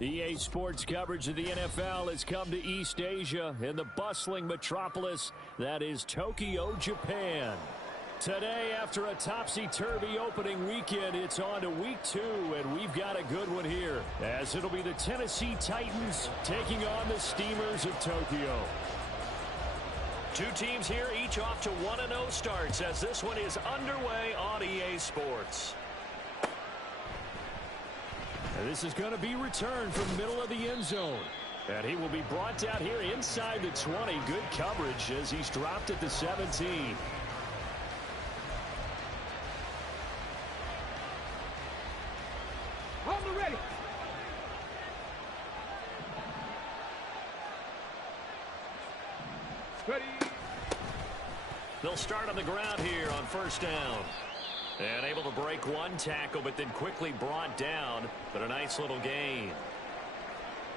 EA Sports coverage of the NFL has come to East Asia in the bustling metropolis that is Tokyo, Japan. Today, after a topsy-turvy opening weekend, it's on to week 2, and we've got a good one here, as it'll be the Tennessee Titans taking on the Steamers of Tokyo. Two teams here, each off to 1-0 starts, as this one is underway on EA Sports. And this is going to be returned from the middle of the end zone. And he will be brought down here inside the 20. Good coverage as he's dropped at the 17. Hold ready. Ready. They'll start on the ground here on first down. And able to break one tackle, but then quickly brought down. But a nice little gain.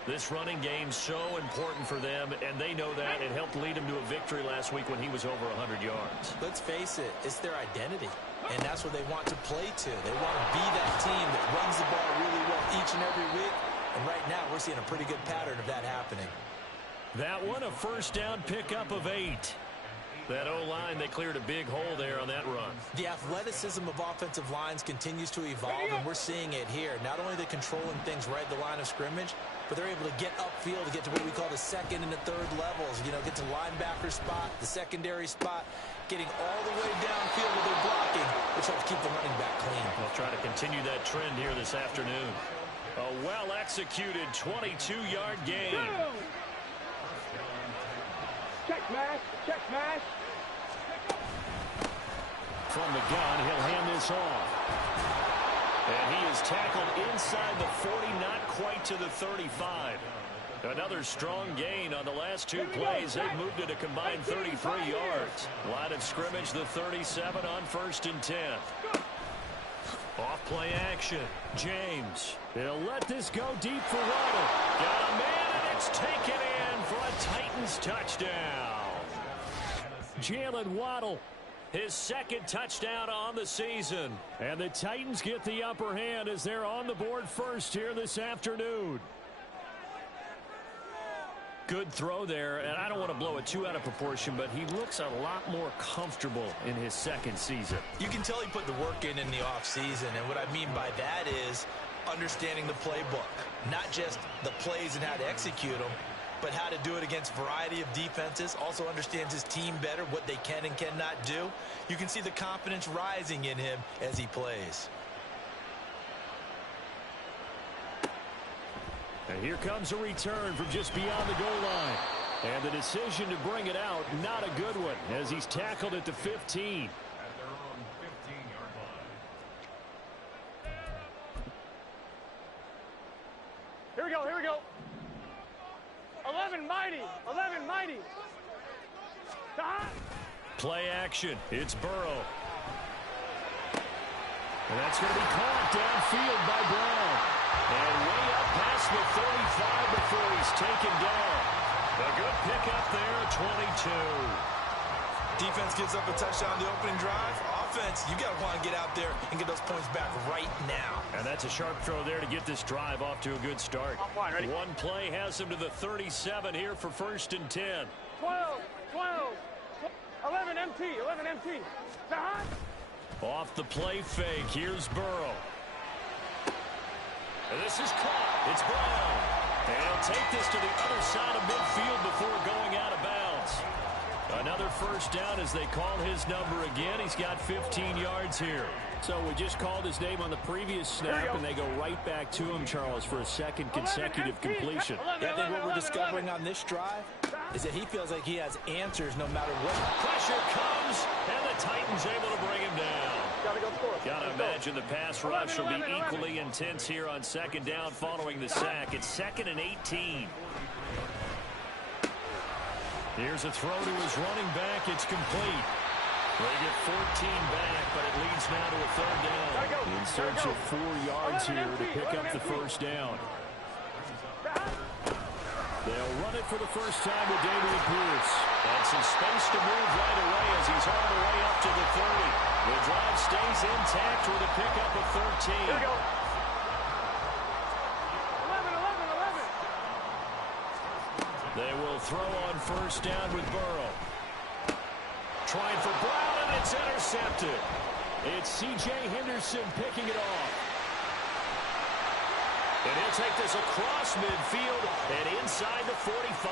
This running game so important for them, and they know that. It helped lead them to a victory last week when he was over 100 yards. Let's face it, it's their identity, and that's what they want to play to. They want to be that team that runs the ball really well each and every week, and right now we're seeing a pretty good pattern of that happening. That one, a first down pickup of 8. That O-line, they cleared a big hole there on that run. The athleticism of offensive lines continues to evolve, and we're seeing it here. Not only are they controlling things right at the line of scrimmage, but they're able to get upfield to get to what we call the second and the third levels. You know, get to the linebacker spot, the secondary spot, getting all the way downfield with their blocking, which helps keep the running back clean. They'll try to continue that trend here this afternoon. A well-executed 22-yard gain. Check smash. Check smash. From the gun, he'll hand this off. And he is tackled inside the 40, not quite to the 35. Another strong gain on the last 2 plays. They've moved it a combined 33 yards. Line of scrimmage, the 37 on 1st and 10. Off play action. James. He'll let this go deep for Waddle. Got a man, and it's taken in for a Titans touchdown. Jalen Waddle. His second touchdown on the season. And the Titans get the upper hand as they're on the board first here this afternoon. Good throw there, and I don't want to blow it too out of proportion, but he looks a lot more comfortable in his second season. You can tell he put the work in the offseason, and what I mean by that is understanding the playbook. Not just the plays and how to execute them, but how to do it against a variety of defenses. Also understands his team better, what they can and cannot do. You can see the confidence rising in him as he plays. And here comes a return from just beyond the goal line. And the decision to bring it out, not a good one, as he's tackled at the 15. At their own 15-yard line. Here we go. Here we go. 11 mighty. 11 mighty. Play action. It's Burrow. And that's going to be caught downfield by Brown. And way up past the 35 before he's taken down. A good pickup there, 22. Defense gives up a touchdown on the opening drive. Offense, you got to want to get out there and get those points back right now. And that's a sharp throw there to get this drive off to a good start. Ready? One play has him to the 37 here for 1st and 10. 12. 11 MT. 11 MT. Off the play fake, here's Burrow. And this is caught. It's Brown. And he'll take this to the other side of midfield before going out of bounds. Another first down as they call his number again. He's got 15 yards here. So we just called his name on the previous snap, and they go right back to him, Charles, for a second consecutive completion. I think what we're discovering on this drive is that he feels like he has answers no matter what. Pressure comes, and the Titans able to bring him down. Gotta imagine the pass rush will be equally intense here on 2nd down following the sack. It's 2nd and 18. Here's a throw to his running back. It's complete. They get 14 back, but it leads now to a 3rd down. In search of 4 yards here to pick up the first down. They'll run it for the first time with Dameon Pierce. And some space to move right away as he's all the way up to the 30. The drive stays intact with a pickup of 13. Here we go. 11. They will throw on first down with Burrow. Trying for Brown, and it's intercepted. It's C.J. Henderson picking it off. And he'll take this across midfield and inside the 45.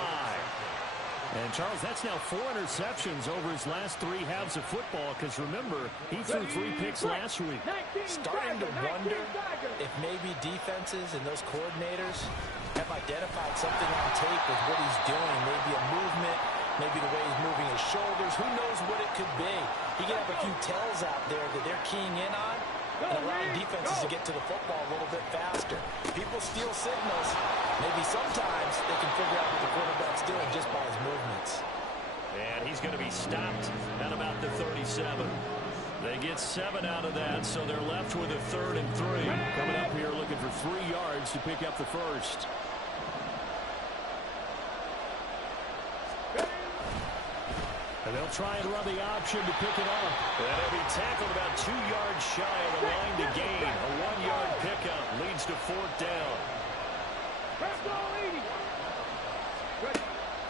And, Charles, that's now 4 interceptions over his last 3 halves of football because, remember, he threw 3 picks last week. Starting to wonder if maybe defenses and those coordinators have identified something on tape with what he's doing, maybe a movement, maybe the way he's moving his shoulders. Who knows what it could be? He can have a few tells out there that they're keying in on and allowing defenses to get to the football a little bit faster. People steal signals. Maybe sometimes they can figure out what the quarterback's doing just by his movements. And he's going to be stopped at about the 37. They get 7 out of that, so they're left with a 3rd and 3. Coming up here looking for 3 yards to pick up the first. And they'll try and run the option to pick it up. And he'll be tackled about 2 yards shy of the line to gain. A 1-yard pickup leads to 4th down.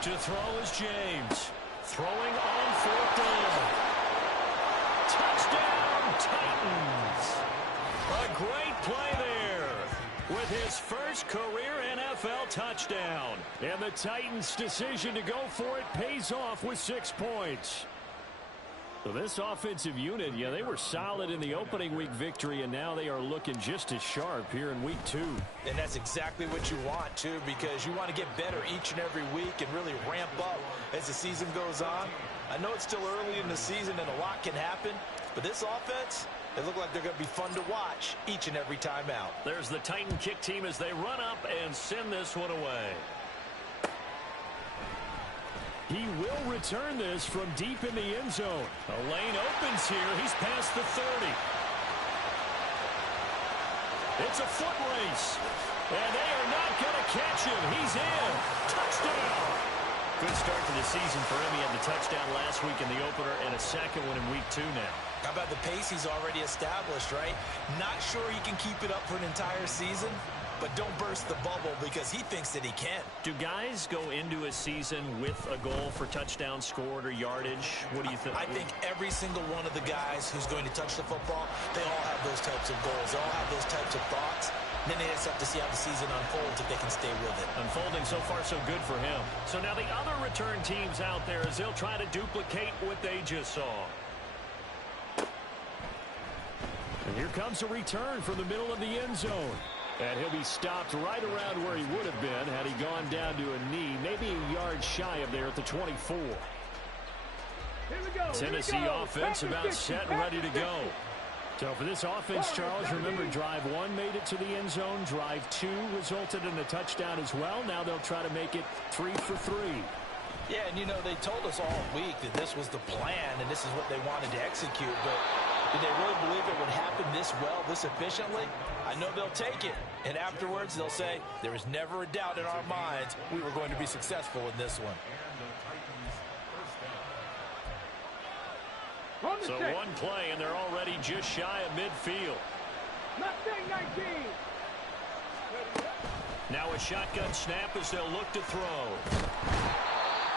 To throw is James. Throwing on 4th down. Touchdown, Titans. A great play there with his first career NFL touchdown. And the Titans' decision to go for it pays off with 6 points. So this offensive unit, yeah, they were solid in the opening week victory, and now they are looking just as sharp here in week 2. And that's exactly what you want, too, because you want to get better each and every week and really ramp up as the season goes on. I know it's still early in the season and a lot can happen, but this offense, they look like they're going to be fun to watch each and every time out. There's the Titan kick team as they run up and send this one away. He will return this from deep in the end zone. A lane opens here. He's past the 30. It's a foot race. And they are not going to catch him. He's in. Touchdown. Good start to the season for him. He had the touchdown last week in the opener and a second one in week 2 now. How about the pace he's already established, right? Not sure he can keep it up for an entire season, but don't burst the bubble because he thinks that he can. Do guys go into a season with a goal for touchdown scored or yardage? What do you think? I think every single one of the guys who's going to touch the football, they all have those types of goals. They all have those types of thoughts. And then they just have to see how the season unfolds if they can stay with it. Unfolding so far so good for him. So now the other return teams out there as they'll try to duplicate what they just saw. And here comes a return from the middle of the end zone. And he'll be stopped right around where he would have been had he gone down to a knee, maybe a yard shy of there at the 24. Tennessee offense about set and ready to go. So for this offense, Charles, remember drive 1 made it to the end zone. Drive 2 resulted in a touchdown as well. Now they'll try to make it 3 for 3. Yeah, and you know, they told us all week that this was the plan and this is what they wanted to execute, but did they really believe it would happen this well, this efficiently? I know they'll take it, and afterwards they'll say, there was never a doubt in our minds we were going to be successful in this one. So 1 play, and they're already just shy of midfield. Now a shotgun snap as they'll look to throw.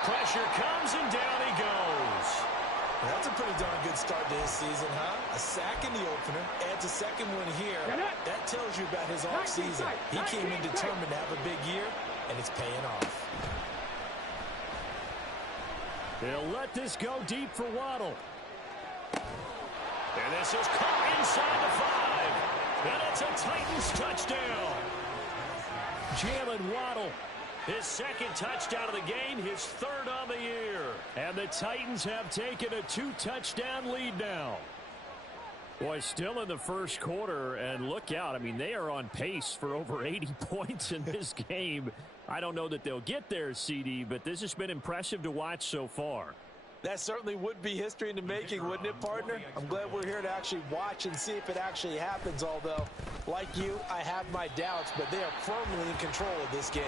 Pressure comes, and down he goes. Well, that's a pretty darn good start to his season, huh? A sack in the opener, adds a second one here. That tells you about his offseason. He came in determined to have a big year, and it's paying off. They'll let this go deep for Waddle. And this is caught inside the 5. And it's a Titans touchdown. Jalen Waddle, his second touchdown of the game, his 3rd on the year. And the Titans have taken a 2-touchdown lead now. Boy, still in the first quarter, and look out. I mean, they are on pace for over 80 points in this game. I don't know that they'll get there, CD, but this has been impressive to watch so far. That certainly would be history in the making, wouldn't it, partner? I'm glad we're here to actually watch and see if it actually happens, although, like you, I have my doubts, but they are firmly in control of this game.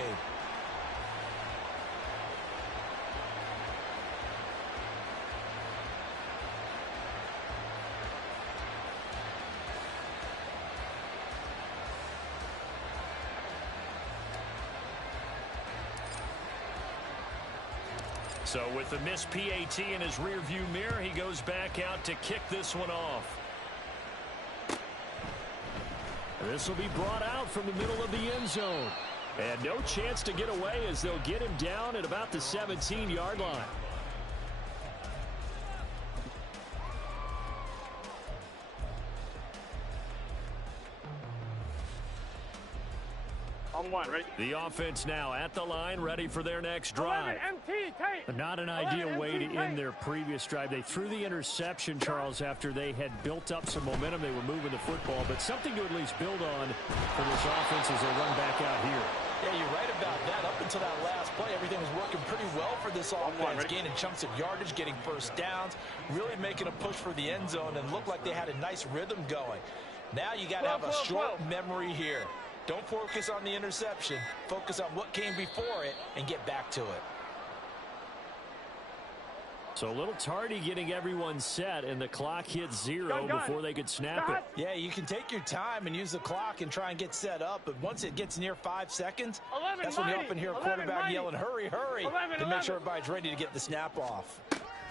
So with the missed PAT in his rearview mirror, he goes back out to kick this one off. This will be brought out from the middle of the end zone. And no chance to get away as they'll get him down at about the 17-yard line. On one, ready? The offense now at the line, ready for their next drive. 11 MT, tape. Not an ideal way to end their previous drive. They threw the interception, Charles, after they had built up some momentum. They were moving the football, but something to at least build on for this offense as they run back out here. Yeah, you're right about that. Up until that last play, everything was working pretty well for this offense. Gaining chunks of yardage, getting first downs, really making a push for the end zone, and looked like they had a nice rhythm going. Now you got to have a short memory here. Don't focus on the interception. Focus on what came before it and get back to it. So a little tardy getting everyone set, and the clock hits 0 before they could snap it. Yeah, you can take your time and use the clock and try and get set up, but once it gets near 5 seconds, that's when you often hear a quarterback yelling, hurry, hurry, to make sure everybody's ready to get the snap off.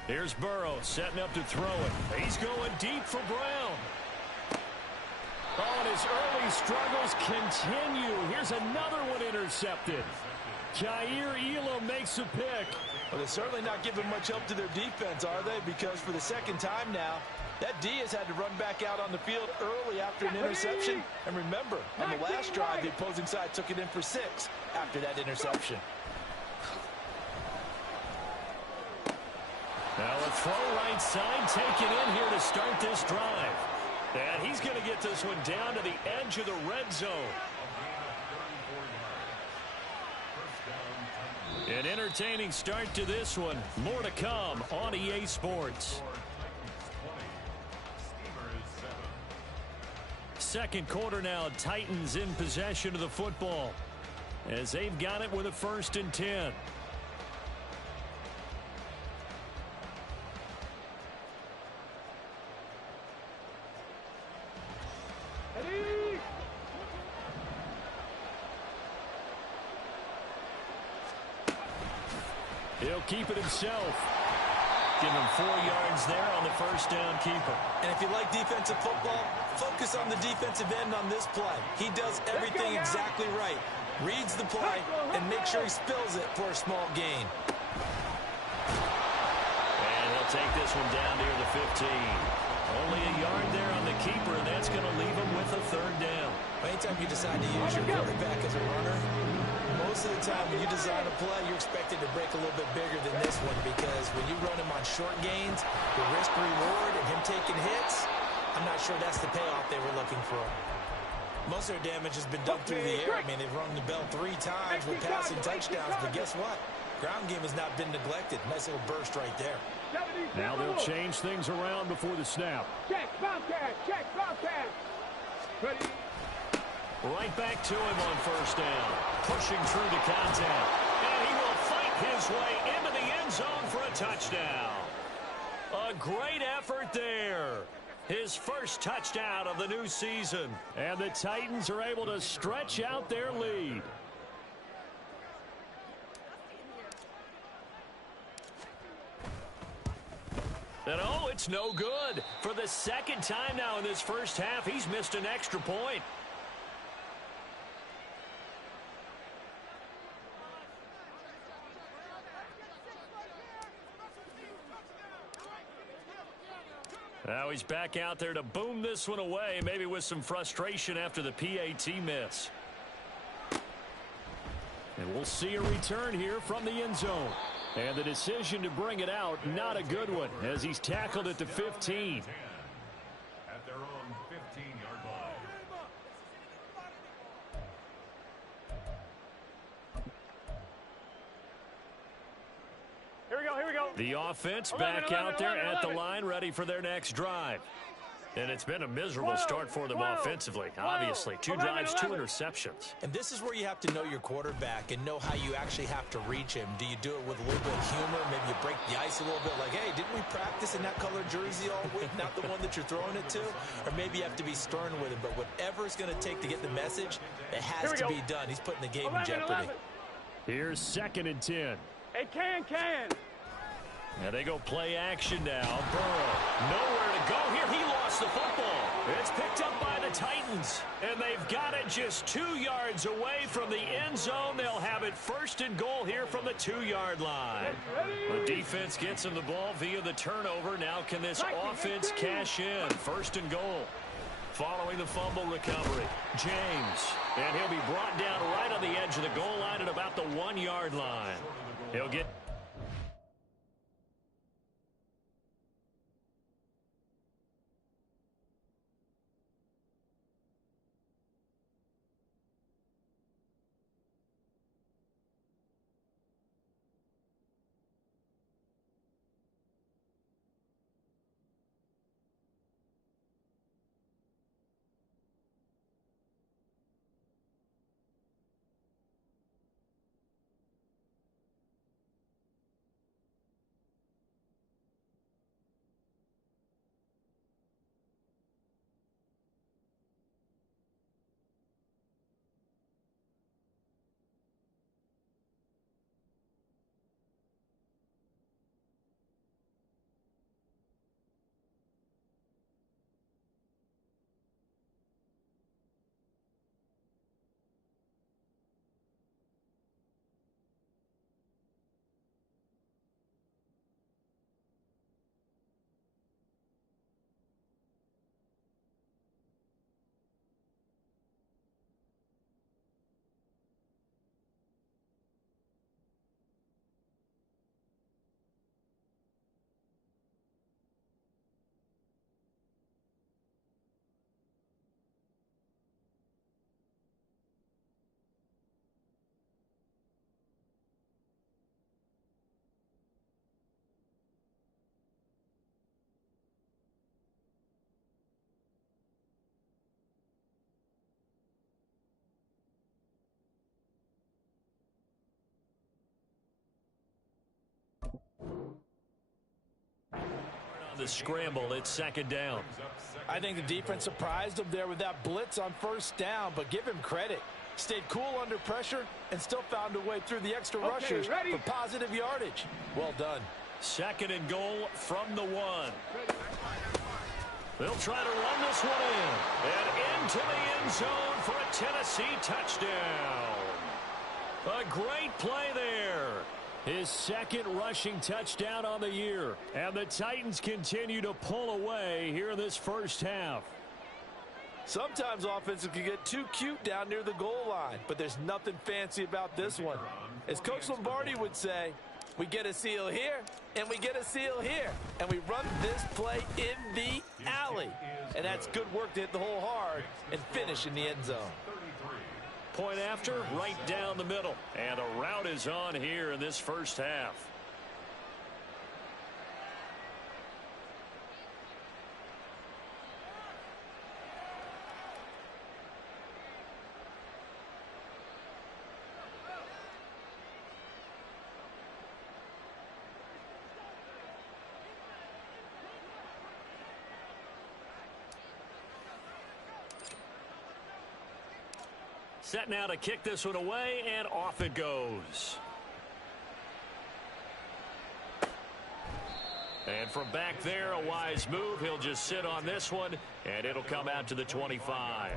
Here's Burrow setting up to throw it. He's going deep for Brown. Oh, and his early struggles continue. Here's another one intercepted. Jair Elam makes a pick. Well, they're certainly not giving much help to their defense, are they? Because for the second time now, that D has had to run back out on the field early after an interception. And remember, on the last drive, the opposing side took it in for 6 after that interception. Now a throw right side taken in here to start this drive. And he's going to get this one down to the edge of the red zone. An entertaining start to this one. More to come on EA Sports. Second quarter now, Titans in possession of the football as they've got it with a 1st and 10. He'll keep it himself. Give him 4 yards there on the first down keeper. And if you like defensive football, focus on the defensive end on this play. He does everything exactly right. Reads the play and makes sure he spills it for a small gain. And he'll take this one down near the 15. Only a yard there on the keeper, and that's going to leave him with a 3rd down. Anytime you decide to use your quarterback as a runner, most of the time when you design a play, you're expected to break a little bit bigger than this one, because when you run him on short gains, the risk-reward and him taking hits, I'm not sure that's the payoff they were looking for. Most of their damage has been done through the air. I mean, they've rung the bell 3 times with passing touchdowns, but guess what? Ground game has not been neglected. Nice little burst right there. Now they'll change things around before the snap. Check, Bobcat, check, Bobcat. Ready. Right back to him on 1st down. Pushing through the contact. And he will fight his way into the end zone for a touchdown. A great effort there. His first touchdown of the new season. And the Titans are able to stretch out their lead. And oh, it's no good. For the 2nd time now in this first half, he's missed an extra point. Now he's back out there to boom this one away, maybe with some frustration after the PAT miss. And we'll see a return here from the end zone. And the decision to bring it out, not a good one, as he's tackled at the 15. At their own 15-yard line. Here we go, here we go. The offense back out there at the line, ready for their next drive. And it's been a miserable start for them offensively. Obviously, 2 drives, 2 interceptions. And this is where you have to know your quarterback and know how you actually have to reach him. Do you do it with a little bit of humor? Maybe you break the ice a little bit, like, hey, didn't we practice in that colored jersey all week, not the one that you're throwing it to? Or maybe you have to be stern with him. But whatever it's going to take to get the message, it has to be done. He's putting the game in jeopardy. 11. Here's 2nd and 10. Hey, can. And they go play action now. Burrow, nowhere to go here. He lost the football. It's picked up by the Titans. And they've got it just 2 yards away from the end zone. They'll have it 1st and goal here from the 2-yard line. The defense gets him the ball via the turnover. Now can this offense cash in? 1st and goal. Following the fumble recovery, James. And he'll be brought down right on the edge of the goal line at about the 1-yard line. He'll get... The scramble, it's 2nd down. I think the defense surprised him there with that blitz on 1st down, but give him credit. Stayed cool under pressure and still found a way through the extra rushers for positive yardage. Well done. 2nd and goal from the 1. They'll try to run this one in. And into the end zone for a Tennessee touchdown. A great play there. His 2nd rushing touchdown on the year. And the Titans continue to pull away here in this 1st half. Sometimes offenses can get too cute down near the goal line, but there's nothing fancy about this one. As Coach Lombardi would say, we get a seal here, and we get a seal here. And we run this play in the alley. And that's good work to hit the hole hard and finish in the end zone. Point after, right down the middle. And a route is on here in this 1st half. Set now to kick this one away, and off it goes. And from back there, a wise move. He'll just sit on this one, and it'll come out to the 25.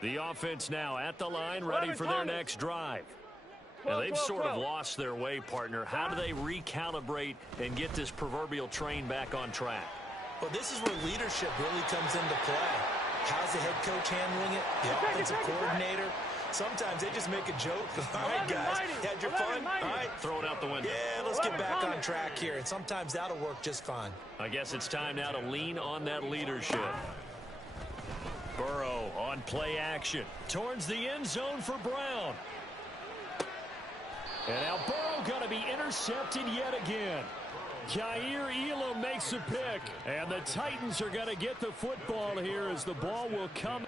The offense now at the line, ready for their next drive. Now, they've sort of lost their way, partner. How do they recalibrate and get this proverbial train back on track? Well, this is where leadership really comes into play. How's the head coach handling it? The offensive coordinator? Sometimes they just make a joke. All right, guys, had your fun? All right, throw it out the window. Yeah, let's get back on track here. And sometimes that'll work just fine. I guess it's time now to lean on that leadership. Burrow on play action. Towards the end zone for Brown. And now Burrow going to be intercepted yet again. Kaiir Elam makes a pick. And the Titans are going to get the football here as the ball will come.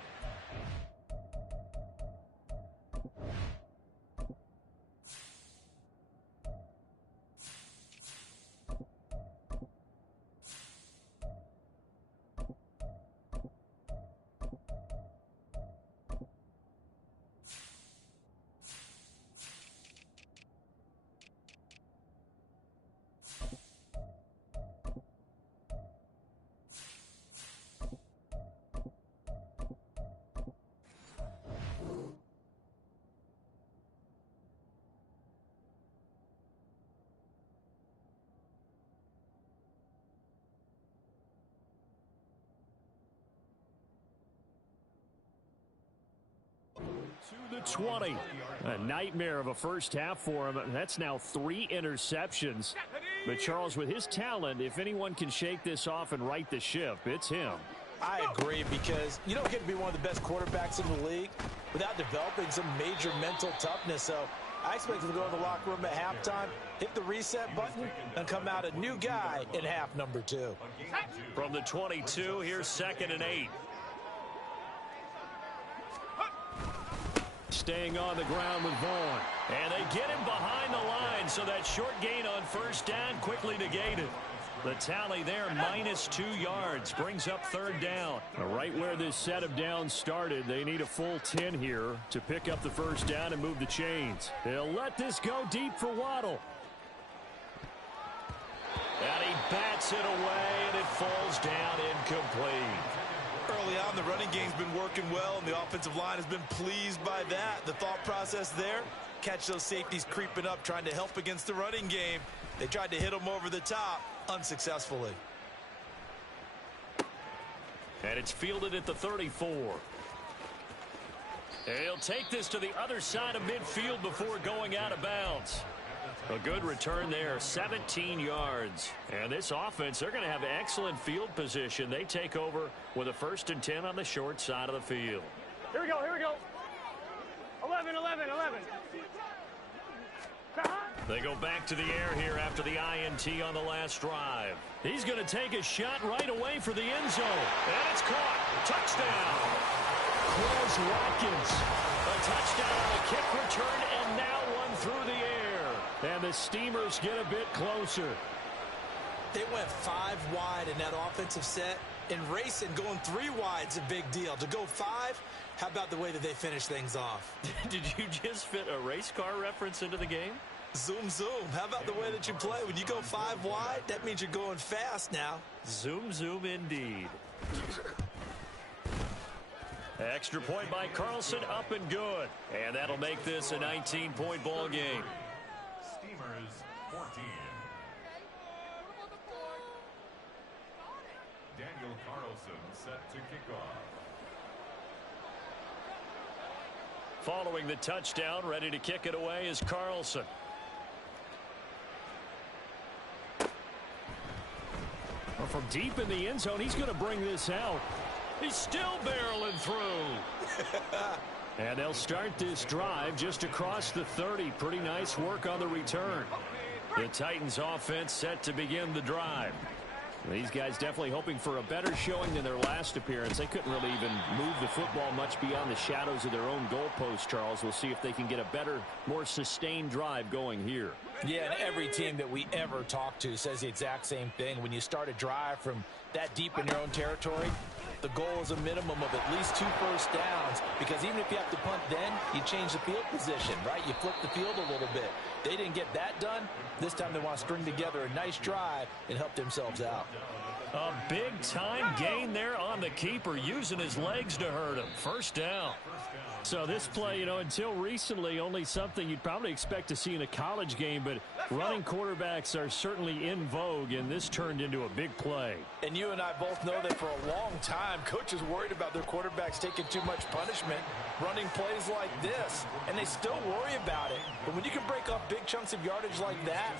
20. A nightmare of a first half for him. That's now 3 interceptions. But Charles, with his talent, if anyone can shake this off and right the ship, it's him. I agree, because you don't get to be one of the best quarterbacks in the league without developing some major mental toughness. So I expect him to go in the locker room at halftime, hit the reset button, and come out a new guy in half number 2. From the 22, here's 2nd and 8. Staying on the ground with Vaughn. And they get him behind the line, so that short gain on first down quickly negated. The tally there, -2 yards, brings up 3rd down. Right where this set of downs started, they need a full 10 here to pick up the first down and move the chains. They'll let this go deep for Waddle. And he bats it away, and it falls down incomplete. Early on, the running game's been working well, and the offensive line has been pleased by that. The thought process there, catch those safeties creeping up, trying to help against the running game. They tried to hit them over the top, unsuccessfully. And it's fielded at the 34. He'll take this to the other side of midfield before going out of bounds. A good return there, 17 yards. And this offense, they're going to have excellent field position. They take over with a 1st and 10 on the short side of the field. Here we go, here we go. 11, 11, 11. They go back to the air here after the INT on the last drive. He's going to take a shot right away for the end zone. And it's caught. Touchdown. Quez Watkins. A touchdown on a kick return, and now one through the air. And the Steamers get a bit closer. They went 5 wide in that offensive set. And racing, going 3 wide's a big deal. To go 5, how about the way that they finish things off? Did you just fit a race car reference into the game? Zoom, zoom. How about the way that you play? When you go 5 wide, that means you're going fast now. Zoom, zoom indeed. Extra point by Carlson, up and good. And that'll make this a 19-point ball game. Steamers 14. Daniel Carlson set to kick off. Following the touchdown, ready to kick it away is Carlson. Well, from deep in the end zone, he's going to bring this out. He's still barreling through. And they'll start this drive just across the 30. Pretty nice work on the return. The Titans offense set to begin the drive. These guys definitely hoping for a better showing than their last appearance. They couldn't really even move the football much beyond the shadows of their own goalpost, Charles. We'll see if they can get a better, more sustained drive going here. Yeah, and every team that we ever talk to says the exact same thing. When you start a drive from that deep in your own territory, the goal is a minimum of at least 2 first downs, because even if you have to punt then, you change the field position, right? You flip the field a little bit. They didn't get that done. This time they want to string together a nice drive and help themselves out. A big-time gain there on the keeper, using his legs to hurt him. First down. So this play, you know, until recently, only something you'd probably expect to see in a college game, but running quarterbacks are certainly in vogue, and this turned into a big play. And you and I both know that for a long time, coaches worried about their quarterbacks taking too much punishment, running plays like this, and they still worry about it. But when you can break up big chunks of yardage like that,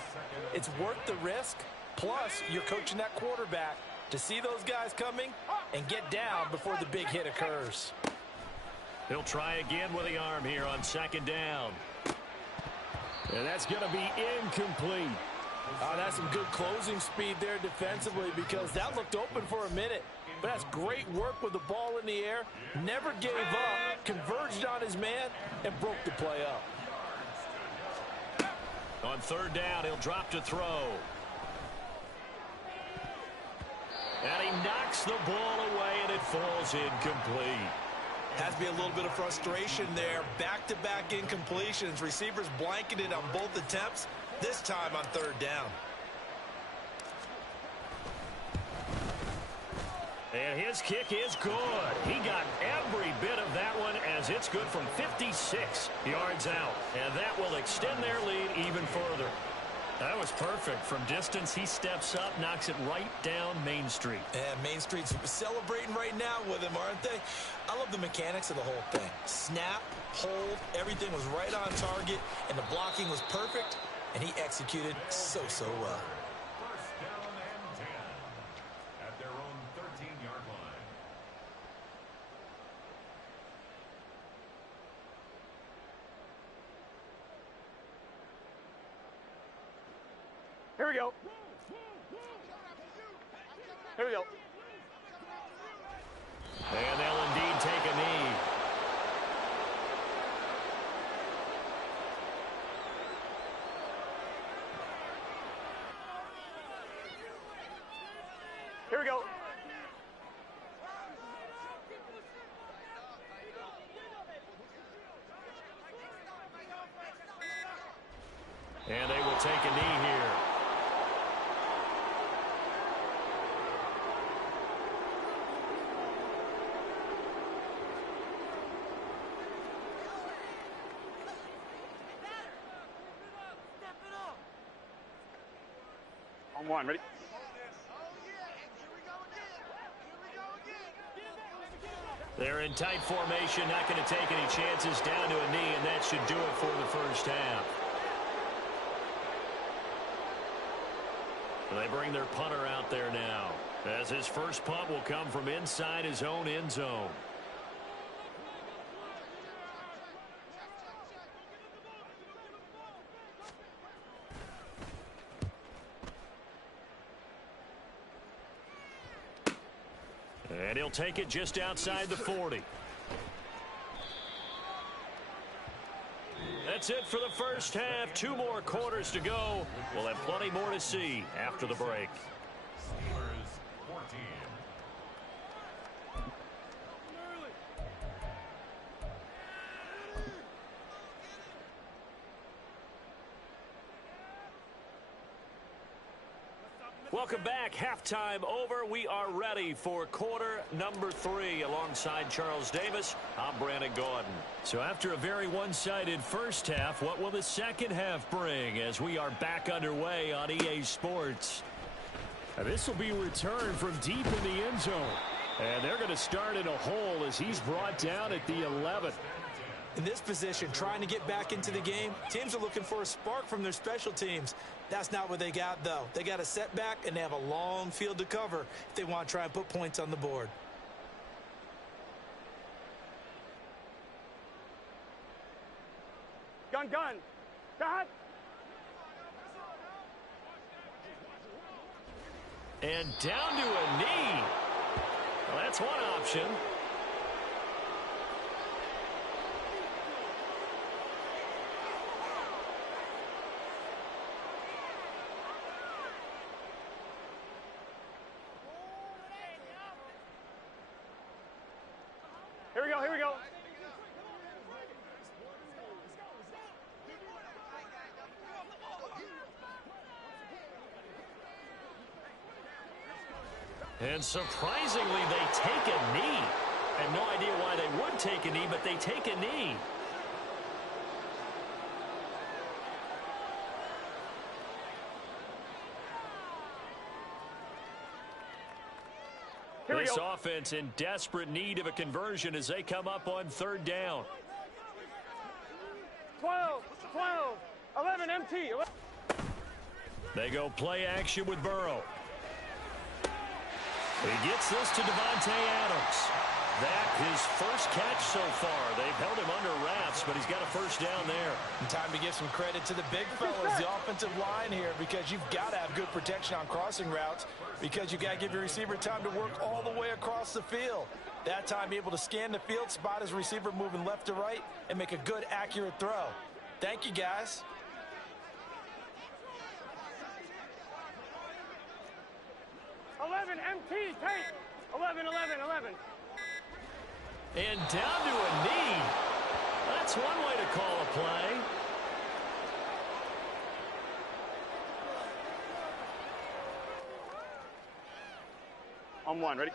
it's worth the risk. Plus, you're coaching that quarterback to see those guys coming and get down before the big hit occurs. He'll try again with the arm here on 2nd down. And that's going to be incomplete. That's some good closing speed there defensively, because that looked open for a minute. But that's great work with the ball in the air. Never gave up, converged on his man, and broke the play up. On 3rd down, he'll drop to throw. And he knocks the ball away, and it falls incomplete. Has to be a little bit of frustration there. Back-to-back incompletions. Receivers blanketed on both attempts, this time on 3rd down. And his kick is good. He got every bit of that one, as it's good from 56 yards out. And that will extend their lead even further. That was perfect. From distance, he steps up, knocks it right down Main Street. And Main Street's celebrating right now with him, aren't they? I love the mechanics of the whole thing. Snap, hold, everything was right on target, and the blocking was perfect, and he executed so well. First down and 10 at their own 13-yard line. Here we go. Here we go. And they'll indeed take a knee. Here we go. And they will take a knee here. On one, ready? They're in tight formation, not going to take any chances, down to a knee, and that should do it for the first half. They bring their punter out there now, as his first punt will come from inside his own end zone. And he'll take it just outside the 40. That's it for the first half. 2 more quarters to go. We'll have plenty more to see after the break. Steelers 14. Welcome back. Halftime over. We are ready for quarter number 3. Alongside Charles Davis, I'm Brandon Gaudin. So after a very one-sided first half, what will the second half bring as we are back underway on EA Sports? Now this will be a return from deep in the end zone. And they're going to start in a hole as he's brought down at the 11. In this position, trying to get back into the game, teams are looking for a spark from their special teams. That's not what they got, though. They got a setback, and they have a long field to cover if they want to try and put points on the board. Gun. Got. And down to a knee. Well, that's one option. Here we go. And surprisingly, they take a knee. I have no idea why they would take a knee, but they take a knee. This offense in desperate need of a conversion as they come up on third down. 12, 11 MT. They go play action with Burrow. He gets this to Devontae Adams. That his first catch so far. They've held him under wraps, but he's got a first down there. And time to give some credit to the big fellas, the offensive line here, because you've got to have good protection on crossing routes, because you've got to give your receiver time to work all the way across the field. That time, be able to scan the field, spot his receiver moving left to right, and make a good, accurate throw. Thank you, guys. MT, take 11. And down to a knee. That's one way to call a play. On one, ready?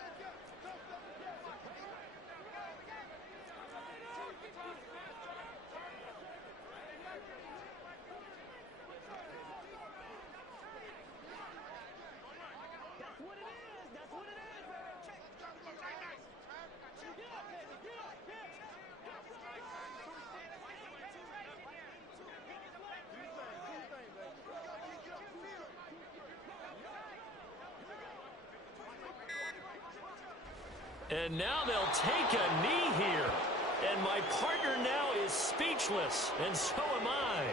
And now they'll take a knee here. And my partner now is speechless, and so am I.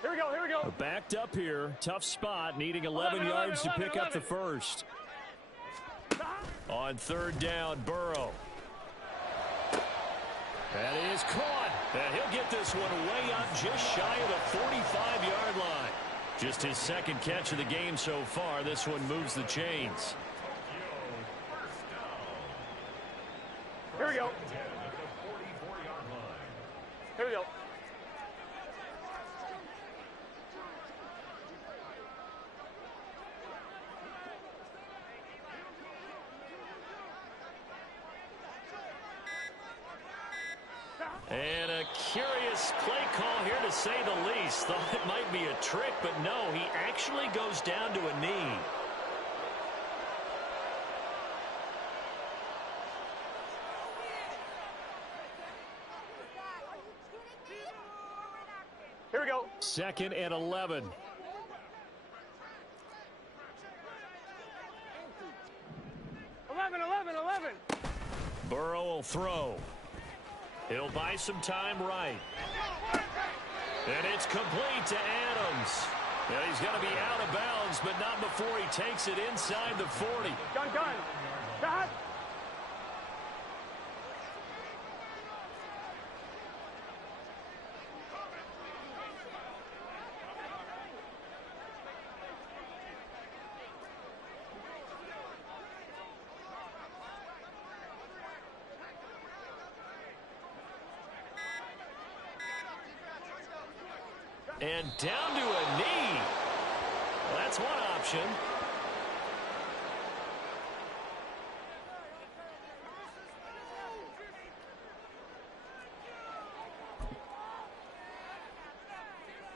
Here we go, here we go. Backed up here. Tough spot, needing 11 yards to pick up the first. On third down, Burrow. That is caught. And he'll get this one way up just shy of the 45-yard line. Just his second catch of the game so far. This one moves the chains. Here we go. Here we go. And a curious play call here, to say the least. Thought it might be a trick, but no, he actually goes down to a knee. Here we go. 2nd and 11. Burrow will throw. He'll buy some time right. And it's complete to Adams. And he's going to be out of bounds, but not before he takes it inside the 40. Gun. Cut. And down to a knee. Well, that's one option.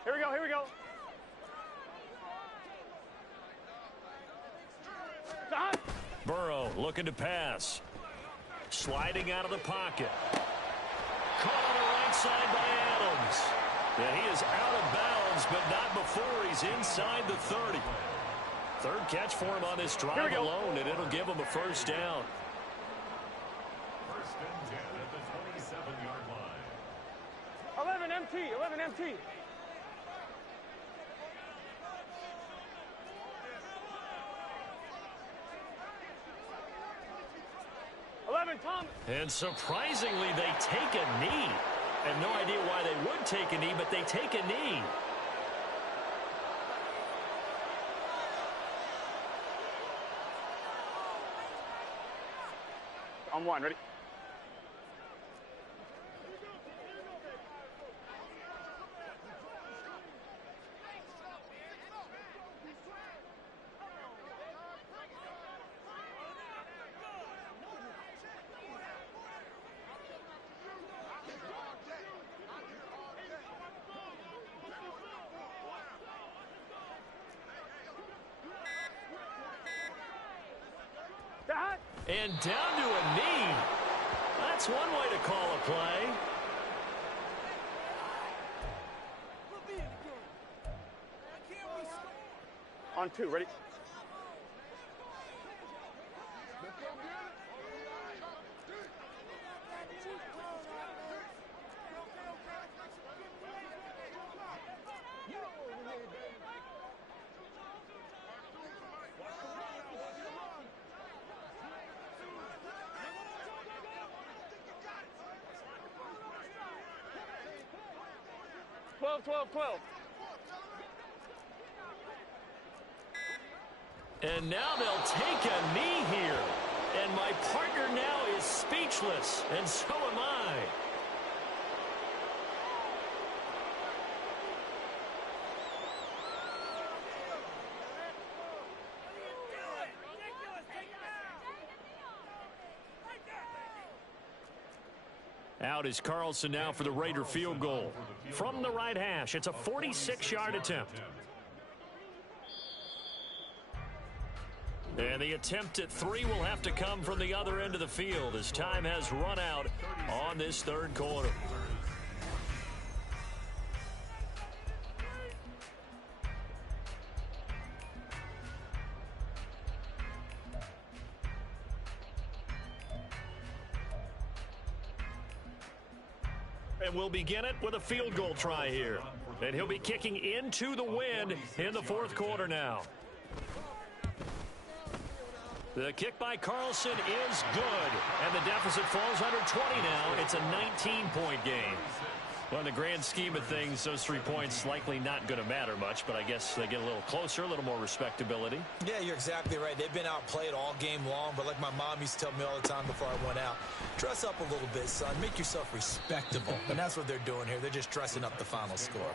Here we go. Burrow looking to pass. Sliding out of the pocket. Caught on the right side by Adams. And he is out of bounds, but not before he's inside the 30. Third catch for him on this drive alone, and it'll give him a first down. 1st and 10 at the 27-yard line. 11 empty. Tom. And surprisingly, they take a knee. I have no idea why they would take a knee, but they take a knee. On one, ready? And down to a knee. That's one way to call a play. On two, ready? Twelve. And now they'll take a knee here. And my partner now is speechless, and so am I. Out is Carlson now for the Raider field goal. From the right hash, it's a 46-yard attempt. And the attempt at 3 will have to come from the other end of the field as time has run out on this third quarter. And we'll begin it with a field goal try here. And he'll be kicking into the wind in the fourth quarter now. The kick by Carlson is good. And the deficit falls under 20 now. It's a 19-point game. Well, in the grand scheme of things, those 3 points likely not going to matter much, but I guess they get a little closer, a little more respectability. Yeah, you're exactly right. They've been outplayed all game long, but like my mom used to tell me all the time before I went out, dress up a little bit, son. Make yourself respectable. And that's what they're doing here. They're just dressing up the final score.